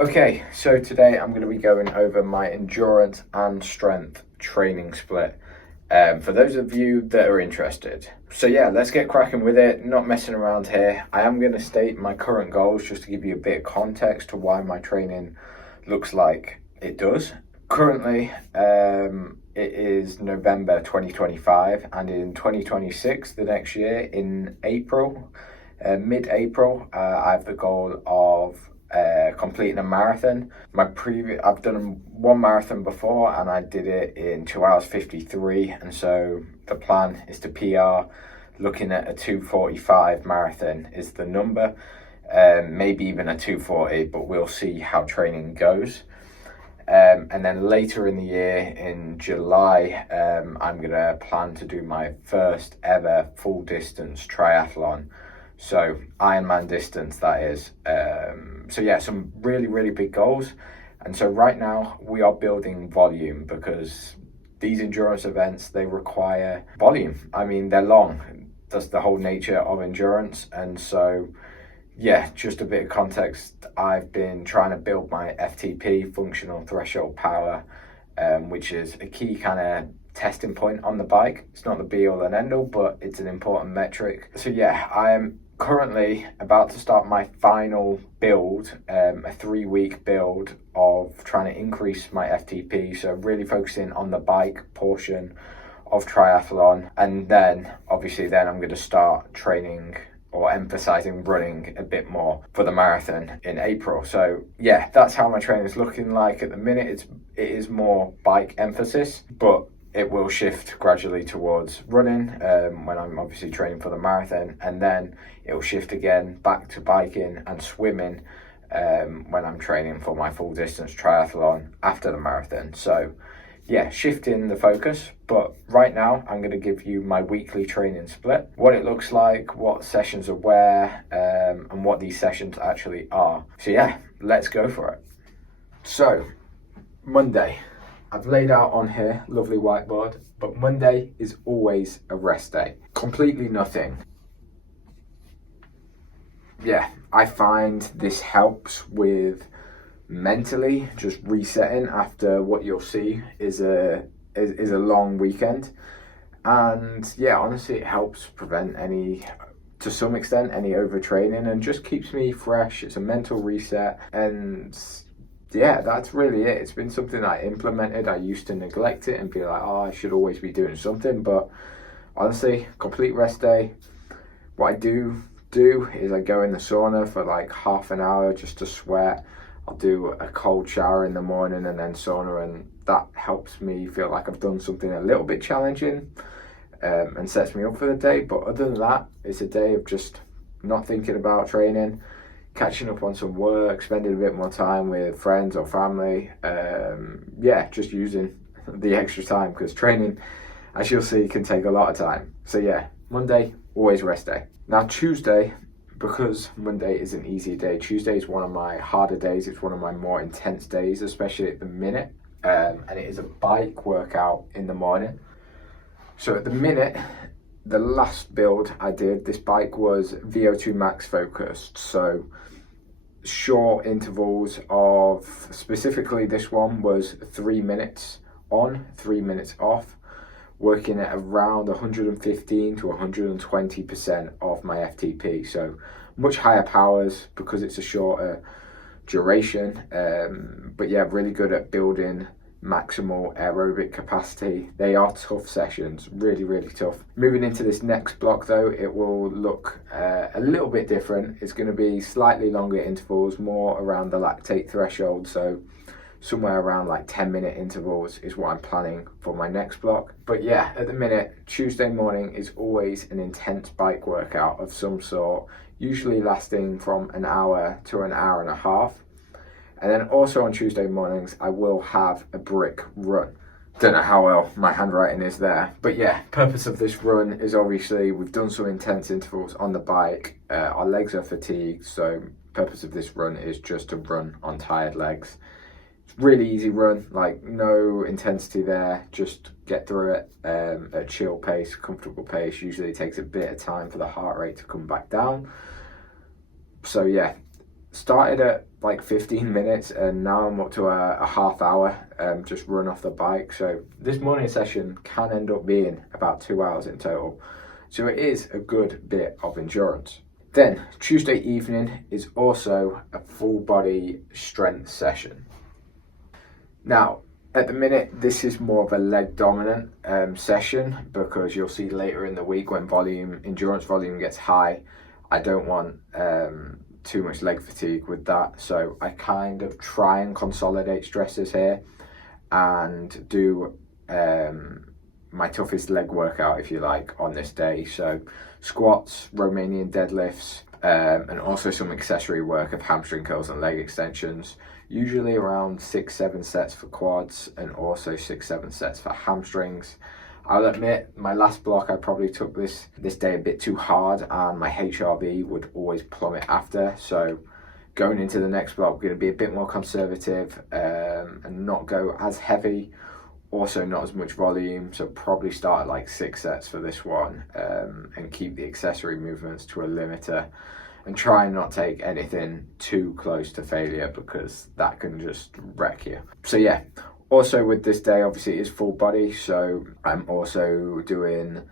Okay, so today I'm going to be going over my endurance and strength training split for those of you that are interested. So yeah, let's get cracking with it, not messing around here. I am going to state my current goals just to give you a bit of context to why my training looks like it does. Currently, it is November 2025, and in 2026, the next year, in April, mid-April, I have the goal of completing a marathon. I've done one marathon before, and I did it in 2 hours 53, and so the plan is to PR. Looking at a 2:45 marathon is the number, maybe even a 2:40, but we'll see how training goes. And then later in the year, in July, I'm going to plan to do my first ever full distance triathlon. So Ironman distance, that is. So yeah, some really, really big goals. And so right now we are building volume because these endurance events, they require volume. I mean, they're long. That's the whole nature of endurance. And so yeah, just a bit of context. I've been trying to build my FTP, functional threshold power, which is a key kind of testing point on the bike. It's not the be all and end all, but it's an important metric. So yeah, I am currently about to start my final build, a 3-week build of trying to increase my FTP. So really focusing on the bike portion of triathlon. And then obviously I'm going to start training or emphasizing running a bit more for the marathon in April. So yeah, that's how my training is looking like at the minute. It is more bike emphasis, but it will shift gradually towards running when I'm obviously training for the marathon, and then it will shift again back to biking and swimming when I'm training for my full distance triathlon after the marathon. So yeah, shifting the focus, but right now I'm going to give you my weekly training split, what it looks like, what sessions are where, and what these sessions actually are. So yeah, let's go for it. So Monday, I've laid out on here, lovely whiteboard, but Monday is always a rest day. Completely nothing. Yeah, I find this helps with mentally just resetting after what you'll see is a long weekend. And yeah, honestly, it helps prevent to some extent any overtraining, and just keeps me fresh. It's a mental reset, and yeah, that's really it. It's been something I implemented. I used to neglect it and be like, oh, I should always be doing something, but honestly, complete rest day. What I do is I go in the sauna for like half an hour just to sweat. I'll do a cold shower in the morning and then sauna, and that helps me feel like I've done something a little bit challenging, and sets me up for the day. But other than that, it's a day of just not thinking about training, catching up on some work, spending a bit more time with friends or family. Yeah, just using the extra time, because training, as you'll see, can take a lot of time. So yeah, Monday, always rest day. Now Tuesday, because Monday is an easier day, Tuesday is one of my harder days. It's one of my more intense days, especially at the minute. And it is a bike workout in the morning. So at the minute, the last build I did, this bike was VO2 max focused. So short intervals of, specifically this one was 3 minutes on, 3 minutes off, working at around 115 to 120% of my FTP. So much higher powers because it's a shorter duration. But yeah, really good at building maximal aerobic capacity. They are tough sessions, really, really tough. Moving into this next block though, it will look a little bit different. It's going to be slightly longer intervals, more around the lactate threshold. So somewhere around like 10-minute intervals is what I'm planning for my next block. But yeah, at the minute, Tuesday morning is always an intense bike workout of some sort, usually lasting from an hour to an hour and a half. And then also on Tuesday mornings, I will have a brick run. Don't know how well my handwriting is there, but yeah, purpose of this run is obviously we've done some intense intervals on the bike. Our legs are fatigued, so purpose of this run is just to run on tired legs. Really easy run, like no intensity there, just get through it at a chill pace, comfortable pace. Usually it takes a bit of time for the heart rate to come back down. So yeah, Started at like 15 minutes and now I'm up to a half hour just run off the bike. So this morning session can end up being about 2 hours in total. So it is a good bit of endurance. Then Tuesday evening is also a full body strength session. Now, at the minute, this is more of a leg dominant session because you'll see later in the week when endurance volume gets high, I don't want too much leg fatigue with that. So I kind of try and consolidate stresses here and do my toughest leg workout, if you like, on this day. So squats, Romanian deadlifts, and also some accessory work of hamstring curls and leg extensions. Usually around 6-7 sets for quads and also 6-7 sets for hamstrings. I'll admit, my last block I probably took this day a bit too hard and my HRV would always plummet after. So going into the next block, we're going to be a bit more conservative and not go as heavy. Also not as much volume, so probably start at like 6 sets for this one and keep the accessory movements to a limiter and try and not take anything too close to failure because that can just wreck you. So yeah, also with this day, obviously it is full body, so I'm also doing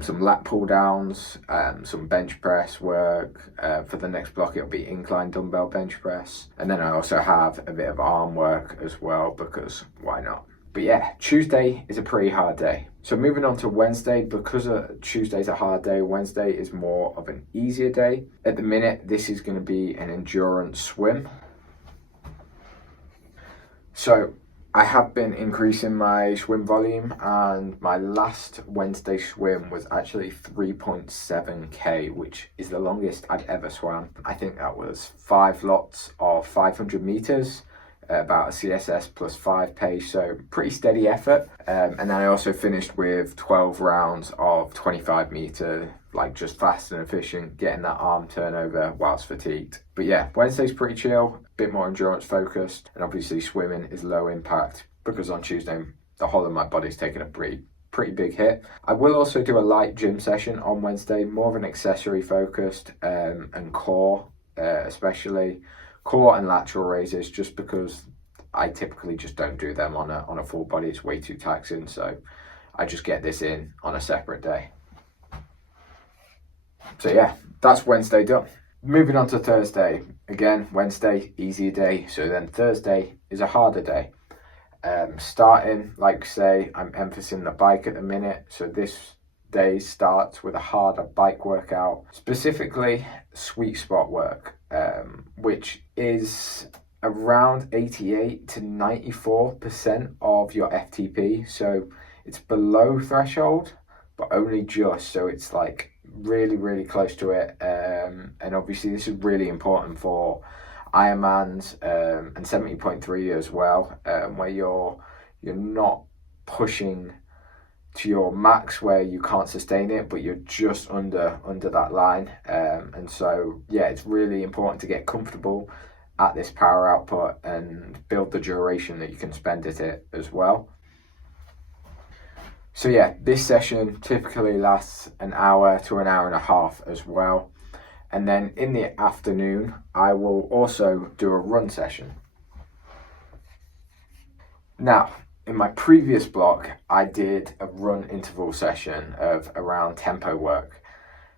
some lat pull downs, some bench press work. For the next block, it'll be incline dumbbell bench press. And then I also have a bit of arm work as well because why not? But yeah, Tuesday is a pretty hard day. So moving on to Wednesday, because Tuesday's a hard day, Wednesday is more of an easier day. At the minute, this is going to be an endurance swim. So I have been increasing my swim volume and my last Wednesday swim was actually 3.7k, which is the longest I've ever swam. I think that was 5 lots of 500 meters. About a CSS plus 5 pace, so pretty steady effort. And then I also finished with 12 rounds of 25 meter, like just fast and efficient, getting that arm turnover whilst fatigued. But yeah, Wednesday's pretty chill, a bit more endurance focused, and obviously swimming is low impact because on Tuesday the whole of my body's taking a pretty big hit. I will also do a light gym session on Wednesday, more of an accessory focused and core especially. Core and lateral raises, just because I typically just don't do them on a full body. It's way too taxing, so I just get this in on a separate day. So yeah, that's Wednesday done. Moving on to Thursday. Again, Wednesday, easier day. So then Thursday is a harder day. Starting, like say, I'm emphasizing the bike at the minute. So this day starts with a harder bike workout, specifically sweet spot work. Which is around 88 to 94% of your FTP. So it's below threshold, but only just. So it's like really, really close to it. And obviously this is really important for Ironmans and 70.3 as well, where you're not pushing to your max where you can't sustain it, but you're just under that line. And so yeah, it's really important to get comfortable at this power output and build the duration that you can spend at it as well. So yeah, this session typically lasts an hour to an hour and a half as well. And then in the afternoon, I will also do a run session. Now, in my previous block, I did a run interval session of around tempo work.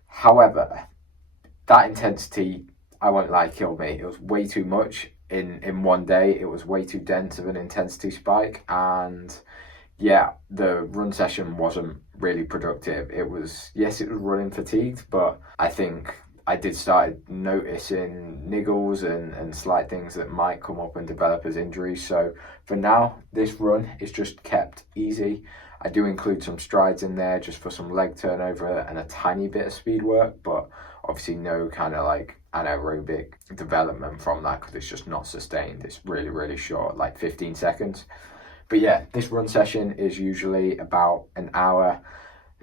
However, that intensity, I won't lie, killed me. It was way too much in one day. It was way too dense of an intensity spike. And yeah, the run session wasn't really productive. It was running fatigued, but I think I did start noticing niggles and slight things that might come up and develop as injuries. So for now, this run is just kept easy. I do include some strides in there just for some leg turnover and a tiny bit of speed work, but obviously no kind of like anaerobic development from that because it's just not sustained. It's really, really short, like 15 seconds. But yeah, this run session is usually about an hour.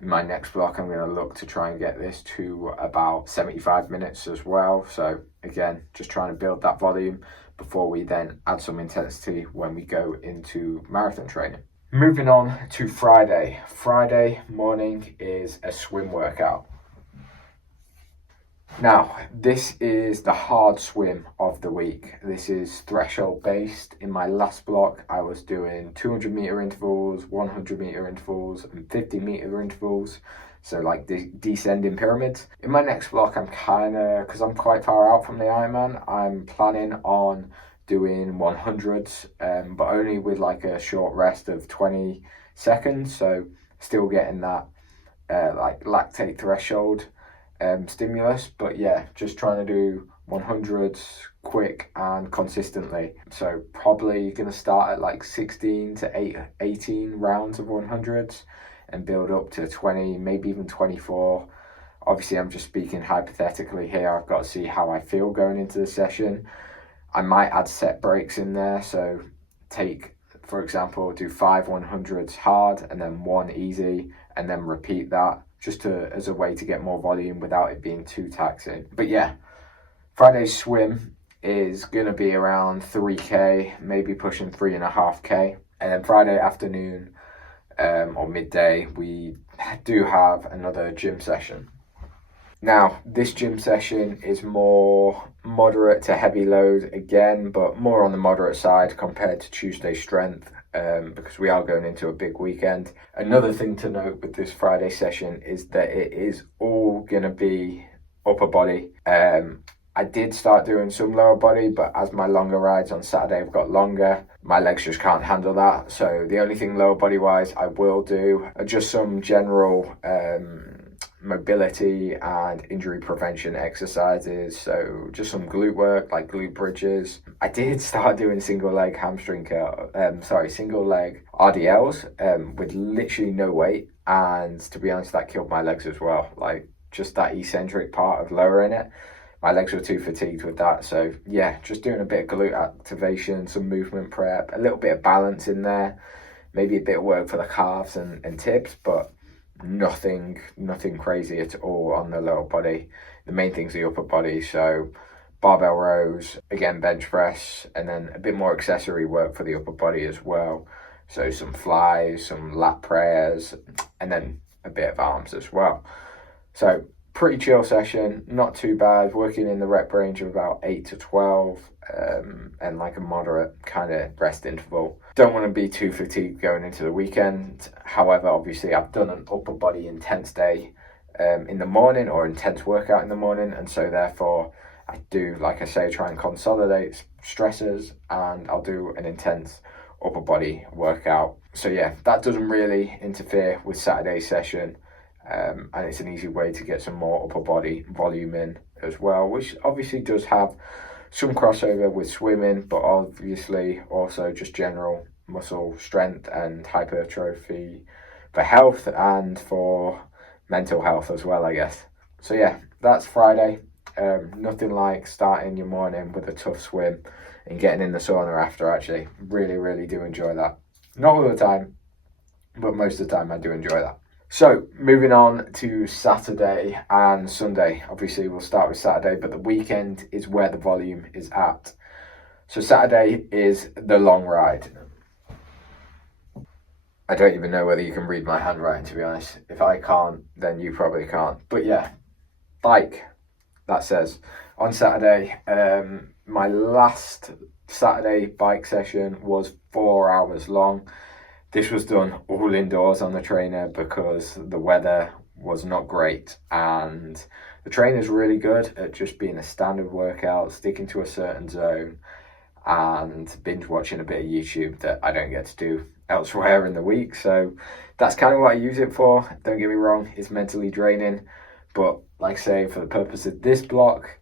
In my next block, I'm going to look to try and get this to about 75 minutes as well. So again, just trying to build that volume before we then add some intensity when we go into marathon training. Moving on to Friday. Friday morning is a swim workout. Now, this is the hard swim of the week. This is threshold based. In my last block, I was doing 200 meter intervals, 100 meter intervals, and 50 meter intervals. So, like the descending pyramids. In my next block, because I'm quite far out from the Ironman, I'm planning on doing 100s, but only with like a short rest of 20 seconds. So, still getting that like lactate threshold stimulus, but yeah, just trying to do 100s quick and consistently. So probably going to start at like 16 to 18 rounds of 100s and build up to 20, maybe even 24. Obviously, I'm just speaking hypothetically here. I've got to see how I feel going into the session. I might add set breaks in there, so for example, do 5 100s hard and then 1 easy, and then repeat that as a way to get more volume without it being too taxing. But yeah, Friday's swim is going to be around 3K, maybe pushing 3.5K. And then Friday afternoon or midday, we do have another gym session. Now, this gym session is more moderate to heavy load again, but more on the moderate side compared to Tuesday strength. Because we are going into a big weekend. Another thing to note with this Friday session is that it is all going to be upper body. I did start doing some lower body, but as my longer rides on Saturday have got longer, my legs just can't handle that. So the only thing lower body wise I will do are just some general mobility and injury prevention exercises. So just some glute work, like glute bridges. I did start doing single leg RDLs with literally no weight, and to be honest, that killed my legs as well. Like just that eccentric part of lowering it, my legs were too fatigued with that. So yeah, just doing a bit of glute activation, some movement prep, a little bit of balance in there, maybe a bit of work for the calves and tips, but nothing crazy at all on the lower body. The main thing's the upper body, so barbell rows, again bench press, and then a bit more accessory work for the upper body as well. So some flies, some lat prayers, and then a bit of arms as well. So pretty chill session, not too bad, working in the rep range of about 8 to 12, and like a moderate kind of rest interval. Don't want to be too fatigued going into the weekend. However, obviously I've done an upper body intense day in the morning, or intense workout in the morning, and so therefore I do, like I say, try and consolidate stressors, and I'll do an intense upper body workout. So yeah, that doesn't really interfere with Saturday's session. And it's an easy way to get some more upper body volume in as well, which obviously does have some crossover with swimming, but obviously also just general muscle strength and hypertrophy for health and for mental health as well, I guess. So yeah, that's Friday. Nothing like starting your morning with a tough swim and getting in the sauna after. Actually, really do enjoy that. Not all the time, but most of the time I do enjoy that. So, moving on to Saturday and Sunday. Obviously, we'll start with Saturday, but the weekend is where the volume is at. So, Saturday is the long ride. I don't even know whether you can read my handwriting, to be honest. If I can't, then you probably can't. But yeah, bike, that says. On Saturday, my last Saturday bike session was 4 hours long. This was done all indoors on the trainer because the weather was not great, and the trainer's really good at just being a standard workout, sticking to a certain zone, and binge watching a bit of YouTube that I don't get to do elsewhere in the week. So that's kind of what I use it for. Don't get me wrong, it's mentally draining, but like I say, for the purpose of this block,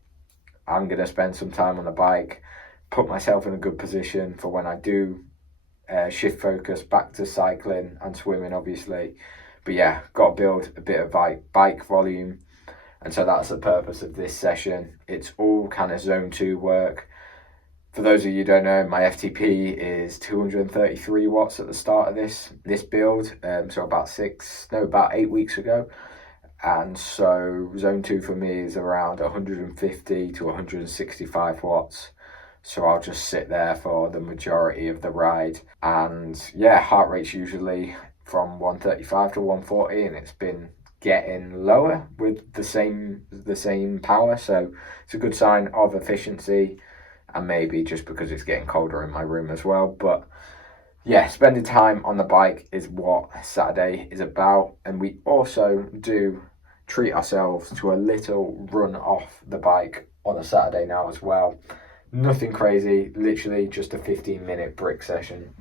I'm going to spend some time on the bike, put myself in a good position for when I do shift focus back to cycling and swimming, obviously. But yeah, got to build a bit of bike volume, and so that's the purpose of this session. It's all kind of zone 2 work. For those of you who don't know, my FTP is 233 watts at the start of this build, so about 8 weeks ago. And so zone 2 for me is around 150 to 165 watts. So I'll just sit there for the majority of the ride. And yeah, heart rate's usually from 135 to 140, and it's been getting lower with the same power. So it's a good sign of efficiency, and maybe just because it's getting colder in my room as well. But yeah, spending time on the bike is what Saturday is about. And we also do treat ourselves to a little run off the bike on a Saturday now as well. Nothing crazy, literally just a 15-minute brick session.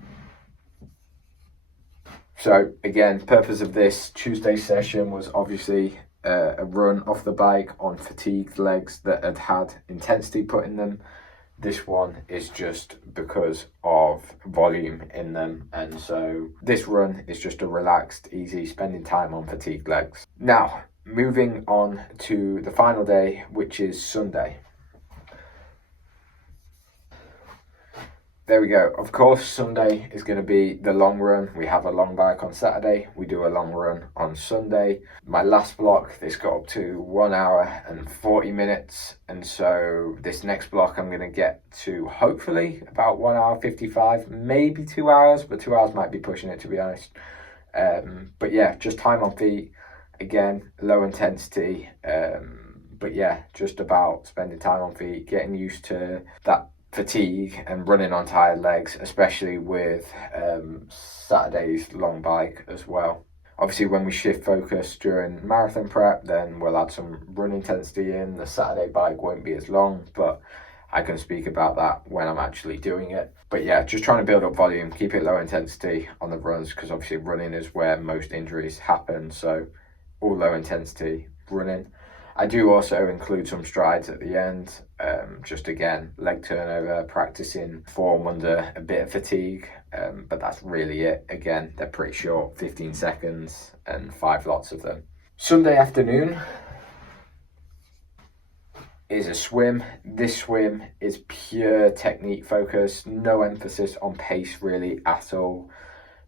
So again, purpose of this Tuesday session was obviously a run off the bike on fatigued legs that had intensity put in them. This one is just because of volume in them, and so this run is just a relaxed, easy spending time on fatigued legs. Now, moving on to the final day, which is Sunday. There we go. Of course, Sunday is going to be the long run. We have a long bike on Saturday. We do a long run on Sunday. My last block, this got up to 1 hour and 40 minutes. And so this next block, I'm going to get to hopefully about 1 hour 55, maybe 2 hours, but 2 hours might be pushing it, to be honest. But yeah, just time on feet. Again, low intensity. But yeah, just about spending time on feet, getting used to that fatigue and running on tired legs, especially with Saturday's long bike as well. Obviously, when we shift focus during marathon prep, then we'll add some run intensity in. The Saturday bike won't be as long, but I can speak about that when I'm actually doing it. But yeah, just trying to build up volume, keep it low intensity on the runs, because obviously running is where most injuries happen. So all low intensity running. I do also include some strides at the end, just again, leg turnover, practicing form under a bit of fatigue, but that's really it. Again, they're pretty short, 15 seconds and 5 lots of them. Sunday afternoon is a swim. This swim is pure technique focus, no emphasis on pace really at all,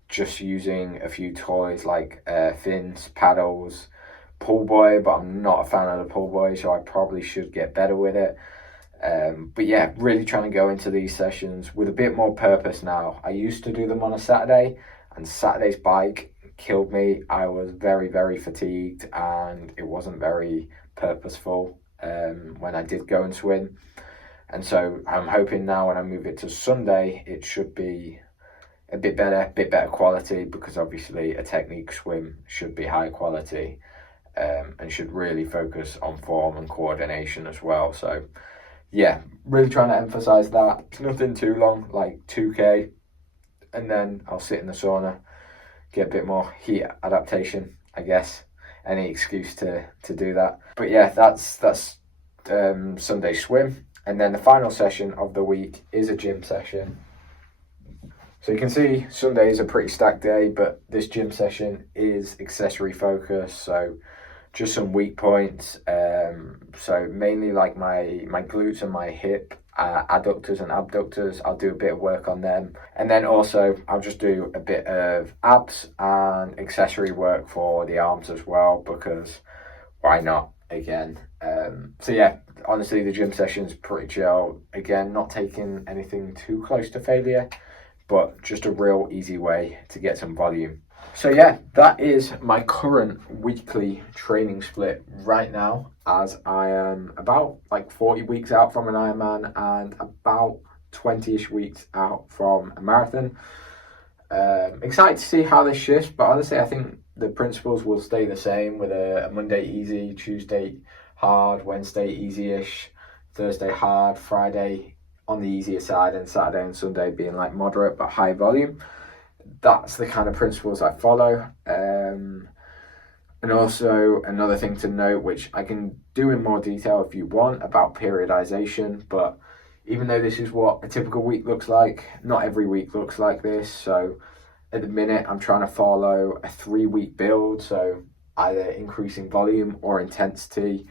just using a few toys like fins, paddles, pull buoy, but I'm not a fan of the pull buoy, so I probably should get better with it. But yeah, really trying to go into these sessions with a bit more purpose now. I used to do them on a Saturday, and Saturday's bike killed me. I was very, very fatigued, and it wasn't very purposeful when I did go and swim. And so I'm hoping now when I move it to Sunday, it should be a bit better quality, because obviously a technique swim should be high quality. And should really focus on form and coordination as well. So yeah, really trying to emphasize that. It's nothing too long, like 2K, and then I'll sit in the sauna, get a bit more heat adaptation, I guess. Any excuse to do that. But yeah, that's Sunday swim. And then the final session of the week is a gym session. So you can see Sunday is a pretty stacked day, but this gym session is accessory focused, so just some weak points. So mainly like my glutes and my hip adductors and abductors. I'll do a bit of work on them, and then also I'll just do a bit of abs and accessory work for the arms as well, because why not? Again, so yeah, honestly the gym session's pretty chill. Again, not taking anything too close to failure, but just a real easy way to get some volume. So yeah, that is my current weekly training split right now, as I am about like 40 weeks out from an Ironman and about 20-ish weeks out from a marathon. Excited to see how this shifts, but honestly I think the principles will stay the same, with a Monday easy, Tuesday hard, Wednesday easy-ish, Thursday hard, Friday on the easier side, and Saturday and Sunday being like moderate but high volume. That's the kind of principles I follow. And also another thing to note, which I can do in more detail if you want, about periodization, but even though this is what a typical week looks like, not every week looks like this. So at the minute I'm trying to follow a 3-week build, so either increasing volume or intensity.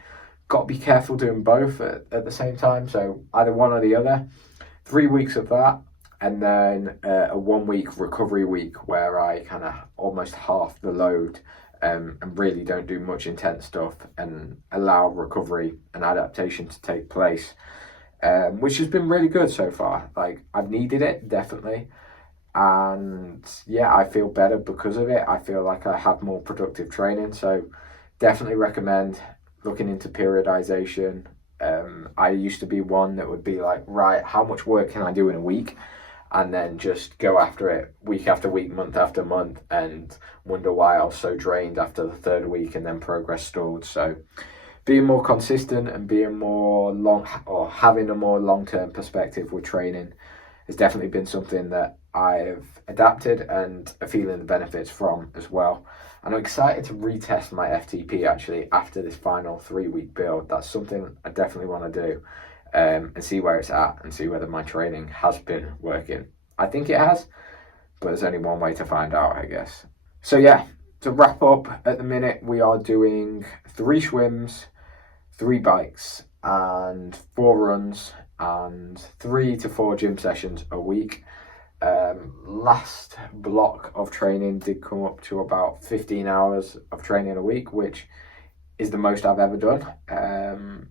Got to be careful doing both at the same time, so either one or the other. 3 weeks of that, and then a 1-week recovery week where I kind of almost half the load and really don't do much intense stuff and allow recovery and adaptation to take place, which has been really good so far. Like, I've needed it, definitely, and yeah, I feel better because of it. I feel like I have more productive training, so definitely recommend looking into periodization. I used to be one that would be like, right, how much work can I do in a week? And then just go after it week after week, month after month, and wonder why I was so drained after the third week and then progress stalled. So being more consistent and being more having a more long-term perspective with training has definitely been something that I've adapted and are feeling the benefits from as well. And I'm excited to retest my FTP actually after this final 3-week build. That's something I definitely want to do, and see where it's at and see whether my training has been working. I think it has, but there's only one way to find out, I guess. So yeah, to wrap up, at the minute we are doing 3 swims, 3 bikes and 4 runs and 3 to 4 gym sessions a week. Last block of training did come up to about 15 hours of training a week, which is the most I've ever done.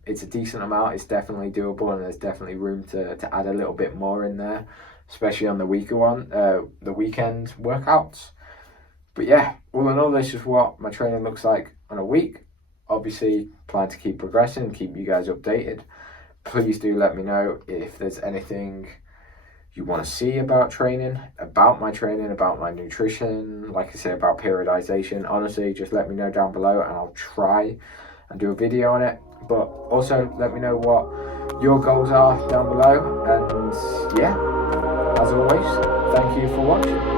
It's a decent amount. It's definitely doable, and there's definitely room to add a little bit more in there, especially on the the weekend workouts. But yeah, all in all, this is what my training looks like on a week. Obviously, plan to keep progressing and keep you guys updated. Please do let me know if there's anything you want to see about training, about my nutrition, like I said, about periodization. Honestly, just let me know down below and I'll try and do a video on it. But also let me know what your goals are down below. And yeah, as always, thank you for watching.